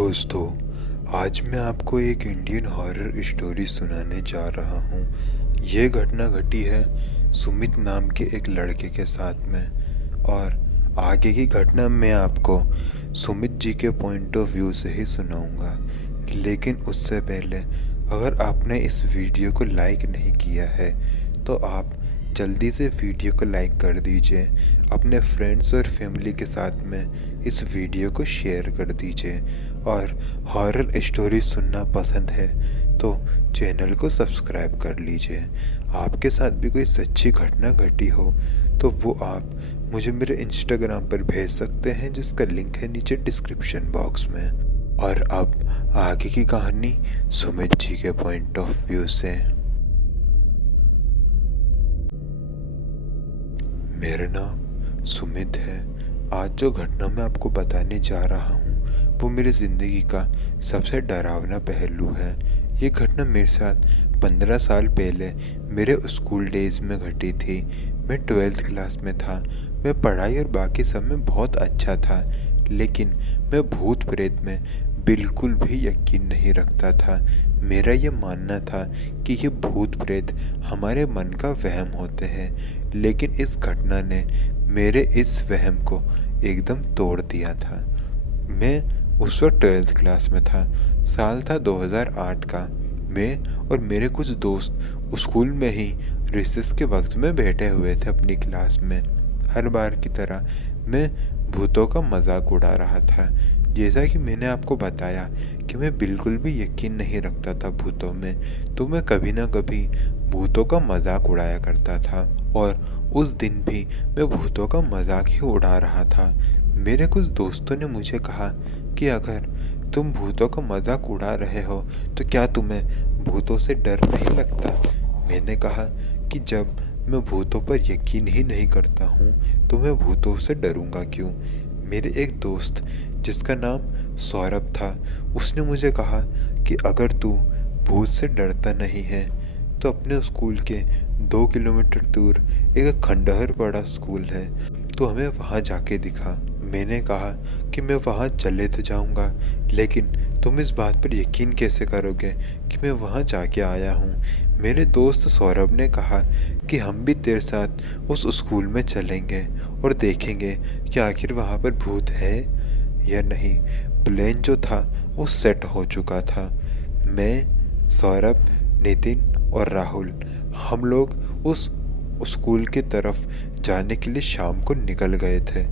दोस्तों, आज मैं आपको एक इंडियन हॉरर स्टोरी सुनाने जा रहा हूँ। ये घटना घटी है सुमित नाम के एक लड़के के साथ में, और आगे की घटना मैं आपको सुमित जी के पॉइंट ऑफ व्यू से ही सुनाऊंगा। लेकिन उससे पहले अगर आपने इस वीडियो को लाइक नहीं किया है तो आप जल्दी से वीडियो को लाइक कर दीजिए। अपने फ्रेंड्स और फैमिली के साथ में इस वीडियो को शेयर कर दीजिए, और हॉरर स्टोरी सुनना पसंद है तो चैनल को सब्सक्राइब कर लीजिए। आपके साथ भी कोई सच्ची घटना घटी हो तो वो आप मुझे मेरे इंस्टाग्राम पर भेज सकते हैं, जिसका लिंक है नीचे डिस्क्रिप्शन बॉक्स में। और अब आगे की कहानी सुमित जी के पॉइंट ऑफ व्यू से। मेरा नाम सुमित है। आज जो घटना मैं आपको बताने जा रहा हूँ वो मेरी ज़िंदगी का सबसे डरावना पहलू है। ये घटना मेरे साथ 15 साल पहले मेरे स्कूल डेज़ में घटी थी। मैं 12th क्लास में था। मैं पढ़ाई और बाकी सब में बहुत अच्छा था, लेकिन मैं भूत प्रेत में बिल्कुल भी यकीन नहीं रखता था। मेरा ये मानना था कि ये भूत प्रेत हमारे मन का वहम होते हैं, लेकिन इस घटना ने मेरे इस वहम को एकदम तोड़ दिया था। मैं उस वक्त 12th क्लास में था। साल था 2008 का। मैं और मेरे कुछ दोस्त स्कूल में ही रिसेस के वक्त में बैठे हुए थे अपनी क्लास में। हर बार की तरह मैं भूतों का मजाक उड़ा रहा था। जैसा कि मैंने आपको बताया कि मैं बिल्कुल भी यकीन नहीं रखता था भूतों में, तो मैं कभी ना कभी भूतों का मजाक उड़ाया करता था, और उस दिन भी मैं भूतों का मजाक ही उड़ा रहा था। मेरे कुछ दोस्तों ने मुझे कहा कि अगर तुम भूतों का मजाक उड़ा रहे हो तो क्या तुम्हें भूतों से डर नहीं लगता। मैंने कहा कि जब मैं भूतों पर यकीन ही नहीं करता हूँ तो मैं भूतों से डरूंगा क्यों। मेरे एक दोस्त जिसका नाम सौरभ था, उसने मुझे कहा कि अगर तू भूत से डरता नहीं है तो अपने स्कूल के 2 किलोमीटर दूर एक खंडहर पड़ा स्कूल है, तो हमें वहाँ जाके दिखा। मैंने कहा कि मैं वहाँ चले तो जाऊँगा, लेकिन तुम इस बात पर यकीन कैसे करोगे कि मैं वहाँ जाके आया हूँ। मेरे दोस्त सौरभ ने कहा कि हम भी तेरे साथ उस स्कूल में चलेंगे और देखेंगे कि आखिर वहाँ पर भूत है या नहीं। प्लान जो था वो सेट हो चुका था। मैं, सौरभ, नितिन और राहुल, हम लोग उस स्कूल की तरफ जाने के लिए शाम को निकल गए थे।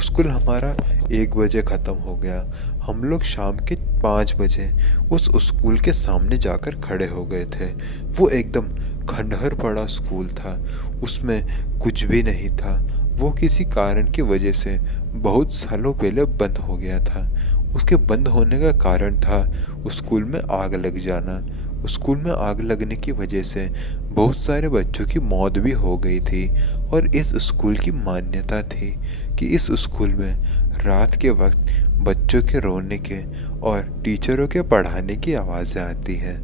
स्कूल हमारा 1 बजे ख़त्म हो गया। हम लोग शाम के 5 बजे उस स्कूल के सामने जाकर खड़े हो गए थे। वो एकदम खंडहर पड़ा स्कूल था, उसमें कुछ भी नहीं था। वो किसी कारण की वजह से बहुत सालों पहले बंद हो गया था। उसके बंद होने का कारण था स्कूल में आग लग जाना। स्कूल में आग लगने की वजह से बहुत सारे बच्चों की मौत भी हो गई थी, और इस स्कूल की मान्यता थी कि इस स्कूल में रात के वक्त बच्चों के रोने के और टीचरों के पढ़ाने की आवाज़ें आती हैं।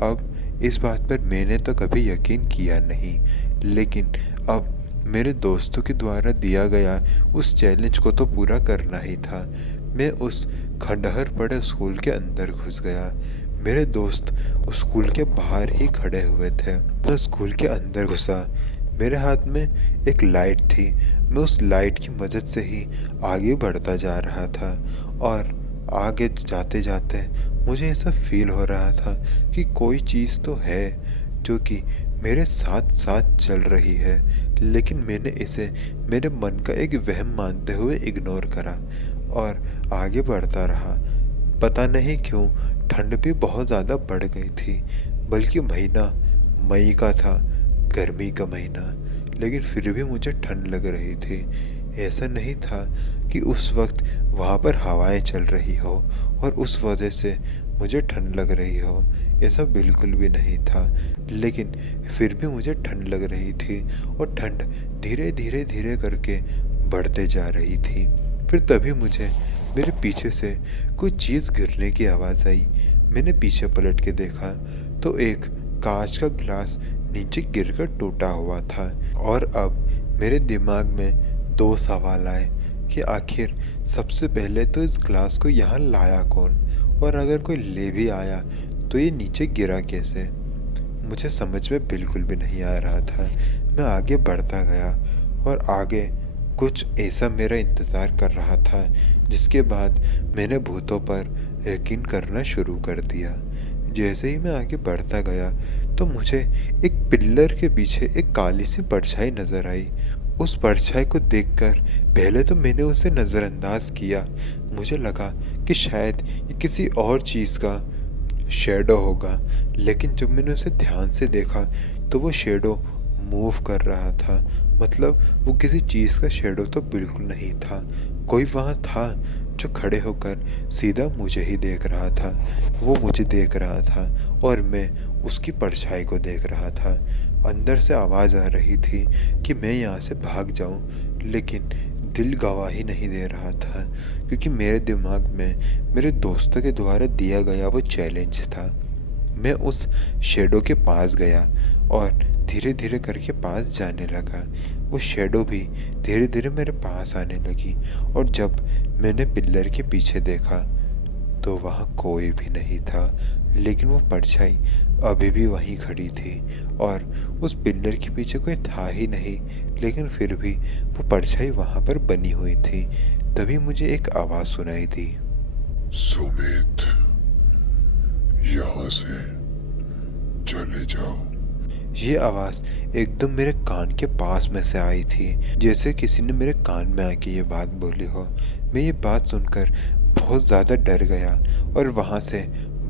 अब इस बात पर मैंने तो कभी यकीन किया नहीं, लेकिन अब मेरे दोस्तों के द्वारा दिया गया उस चैलेंज को तो पूरा करना ही था। मैं उस खंडहर पड़े स्कूल के अंदर घुस गया। मेरे दोस्त स्कूल के बाहर ही खड़े हुए थे। मैं स्कूल के अंदर घुसा। मेरे हाथ में एक लाइट थी। मैं उस लाइट की मदद से ही आगे बढ़ता जा रहा था, और आगे जाते जाते मुझे ऐसा फील हो रहा था कि कोई चीज़ तो है जो कि मेरे साथ साथ चल रही है, लेकिन मैंने इसे मेरे मन का एक वहम मानते हुए इग्नोर करा और आगे बढ़ता रहा। पता नहीं क्यों ठंड भी बहुत ज़्यादा बढ़ गई थी, बल्कि महीना मई का था, गर्मी का महीना, लेकिन फिर भी मुझे ठंड लग रही थी। ऐसा नहीं था कि उस वक्त वहाँ पर हवाएं चल रही हो और उस वजह से मुझे ठंड लग रही हो, ऐसा बिल्कुल भी नहीं था। लेकिन फिर भी मुझे ठंड लग रही थी, और ठंड धीरे धीरे धीरे करके बढ़ते जा रही थी। फिर तभी मुझे मेरे पीछे से कोई चीज़ गिरने की आवाज़ आई। मैंने पीछे पलट के देखा तो एक कांच का गिलास नीचे गिरकर टूटा हुआ था। और अब मेरे दिमाग में 2 सवाल आए कि आखिर सबसे पहले तो इस ग्लास को यहाँ लाया कौन, और अगर कोई ले भी आया तो ये नीचे गिरा कैसे। मुझे समझ में बिल्कुल भी नहीं आ रहा था। मैं आगे बढ़ता गया और आगे कुछ ऐसा मेरा इंतज़ार कर रहा था, जिसके बाद मैंने भूतों पर यकीन करना शुरू कर दिया। जैसे ही मैं आगे बढ़ता गया तो मुझे एक पिल्लर के पीछे एक काली सी परछाई नज़र आई। उस परछाई को देखकर पहले तो मैंने उसे नज़रअंदाज किया। मुझे लगा कि शायद ये किसी और चीज़ का शैडो होगा, लेकिन जब मैंने उसे ध्यान से देखा तो वो शैडो मूव कर रहा था। मतलब वो किसी चीज़ का शैडो तो बिल्कुल नहीं था। कोई वहाँ था जो खड़े होकर सीधा मुझे ही देख रहा था। वो मुझे देख रहा था और मैं उसकी परछाई को देख रहा था। अंदर से आवाज़ आ रही थी कि मैं यहाँ से भाग जाऊँ, लेकिन दिल गवाही नहीं दे रहा था, क्योंकि मेरे दिमाग में मेरे दोस्तों के द्वारा दिया गया वो चैलेंज था। मैं उस शैडो के पास गया और धीरे धीरे करके पास जाने लगा। वो शैडो भी धीरे धीरे मेरे पास आने लगी और जब मैंने पिल्लर के पीछे देखा तो वहाँ कोई भी नहीं था, लेकिन वो परछाई अभी भी वहीं खड़ी थी और उस पिल्लर के पीछे कोई था ही नहीं, लेकिन फिर भी वो परछाई वहाँ पर बनी हुई थी। तभी मुझे एक आवाज़ सुनाई दी, सुमित, यहाँ से चले जाओ। ये आवाज़ एकदम मेरे कान के पास में से आई थी, जैसे किसी ने मेरे कान में आके ये बात बोली हो। मैं ये बात सुनकर बहुत ज़्यादा डर गया और वहाँ से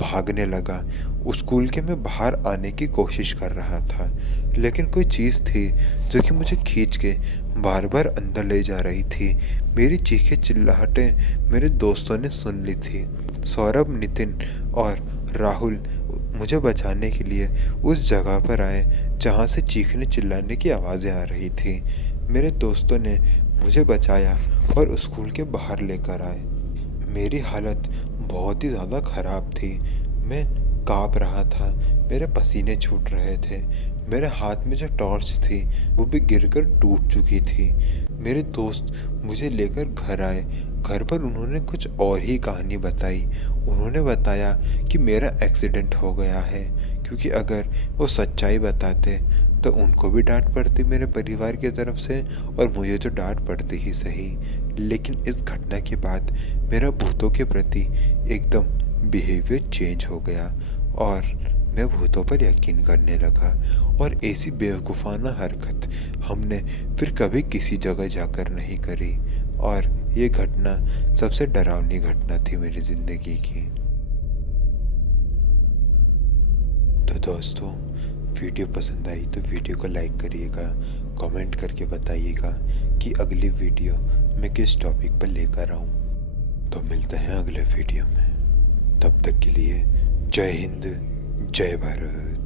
भागने लगा। उस स्कूल के मैं बाहर आने की कोशिश कर रहा था, लेकिन कोई चीज़ थी जो कि मुझे खींच के बार बार अंदर ले जा रही थी। मेरी चीखें चिल्लाहटें मेरे दोस्तों ने सुन ली थी। सौरभ, नितिन और राहुल मुझे बचाने के लिए उस जगह पर आए जहाँ से चीखने चिल्लाने की आवाज़ें आ रही थी। मेरे दोस्तों ने मुझे बचाया और स्कूल के बाहर लेकर आए। मेरी हालत बहुत ही ज़्यादा ख़राब थी। मैं काँप रहा था, मेरे पसीने छूट रहे थे। मेरे हाथ में जो टॉर्च थी वो भी गिरकर टूट चुकी थी। मेरे दोस्त मुझे लेकर घर आए। घर पर उन्होंने कुछ और ही कहानी बताई। उन्होंने बताया कि मेरा एक्सीडेंट हो गया है, क्योंकि अगर वो सच्चाई बताते तो उनको भी डांट पड़ती मेरे परिवार की तरफ से और मुझे तो डांट पड़ती ही सही। लेकिन इस घटना के बाद मेरा भूतों के प्रति एकदम बिहेवियर चेंज हो गया और मैं भूतों पर यकीन करने लगा। और ऐसी बेवकूफ़ाना हरकत हमने फिर कभी किसी जगह जाकर नहीं करी और ये घटना सबसे डरावनी घटना थी मेरी ज़िंदगी की। तो दोस्तों, वीडियो पसंद आई तो वीडियो को लाइक करिएगा, कमेंट करके बताइएगा कि अगली वीडियो मैं किस टॉपिक पर लेकर आऊँ। तो मिलते हैं अगले वीडियो में। तब तक के लिए जय हिंद, जय भारत।